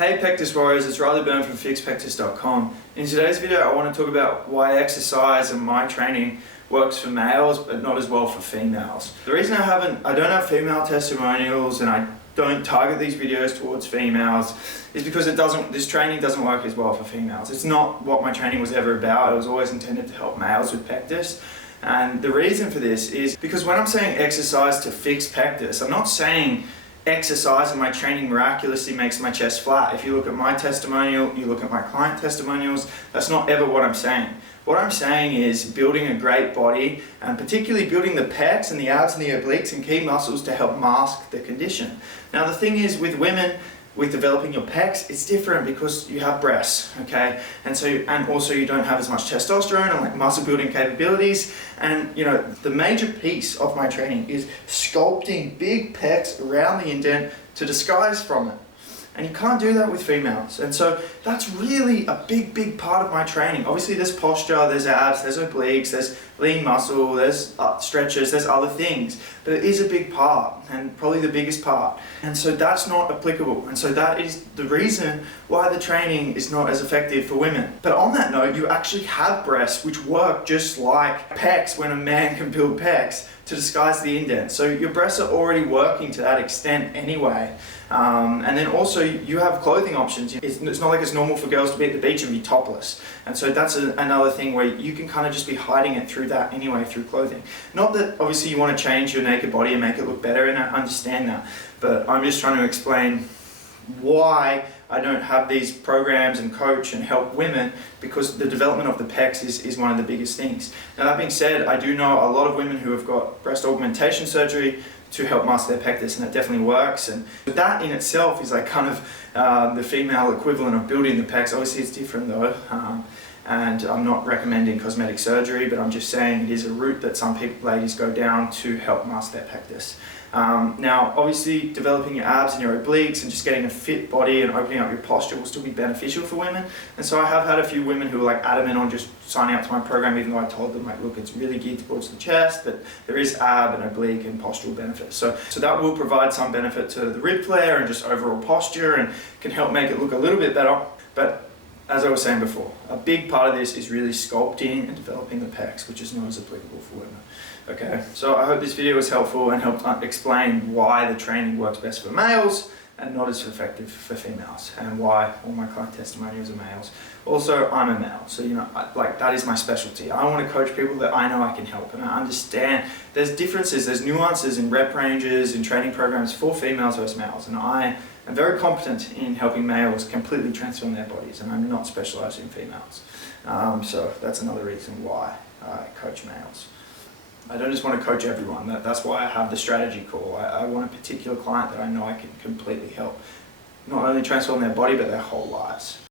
Hey Pectus Warriors, it's Byrne from Pectus.com. In today's video I want to talk about why exercise and my training works for males but not as well for females. The reason I don't have female testimonials and I don't target these videos towards females is because this training doesn't work as well for females. It's not what my training was ever about. It was always intended to help males with pectus. And the reason for this is because when I'm saying exercise to fix pectus, I'm not saying exercise in my training miraculously makes my chest flat. If you look at my testimonial, you look at my client testimonials, that's not ever what I'm saying. What I'm saying is building a great body and particularly building the pecs and the abs and the obliques and key muscles to help mask the condition. Now the thing is with women, with developing your pecs, it's different because you have breasts, okay? And also you don't have as much testosterone and like muscle building capabilities. And you know, the major piece of my training is sculpting big pecs around the indent to disguise from it. And you can't do that with females. And so that's really a big part of my training. Obviously there's posture, there's abs, there's obliques, there's lean muscle, there's stretches, there's other things. But it is a big part and probably the biggest part. And so that's not applicable. And so that is the reason why the training is not as effective for women. But on that note, you actually have breasts which work just like pecs when a man can build pecs to disguise the indent. So your breasts are already working to that extent anyway. And then also you have clothing options. It's not like it's normal for girls to be at the beach and be topless. And so that's another thing where you can kind of just be hiding it through that anyway, through clothing. Not that obviously you want to change your naked body and make it look better, and I understand that. But I'm just trying to explain why I don't have these programs and coach and help women, because the development of the pecs is one of the biggest things. Now that being said, I do know a lot of women who have got breast augmentation surgery to help mask their pectus, and it definitely works. And that in itself is like kind of the female equivalent of building the pecs. Obviously it's different though, and I'm not recommending cosmetic surgery, but I'm just saying it is a route that some ladies go down to help mask their pectus. Now obviously developing your abs and your obliques and just getting a fit body and opening up your posture will still be beneficial for women. And so I have had a few women who are like adamant on just signing up to my program, even though I told them like, look, it's really geared towards the chest, but there is ab and oblique and postural benefits. So that will provide some benefit to the rib flare and just overall posture and can help make it look a little bit better. But as I was saying before, a big part of this is really sculpting and developing the pecs, which is not as applicable for women. Okay, so I hope this video was helpful and helped explain why the training works best for males and not as effective for females, and why all my client testimonials are males. Also, I'm a male, so you know, that is my specialty. I want to coach people that I know I can help, and I understand there's differences, there's nuances in rep ranges, in training programs for females versus males, and I am very competent in helping males completely transform their bodies, and I'm not specialized in females. So that's another reason why I coach males. I don't just want to coach everyone. That's why I have the strategy call. I want a particular client that I know I can completely help. Not only transform their body, but their whole lives.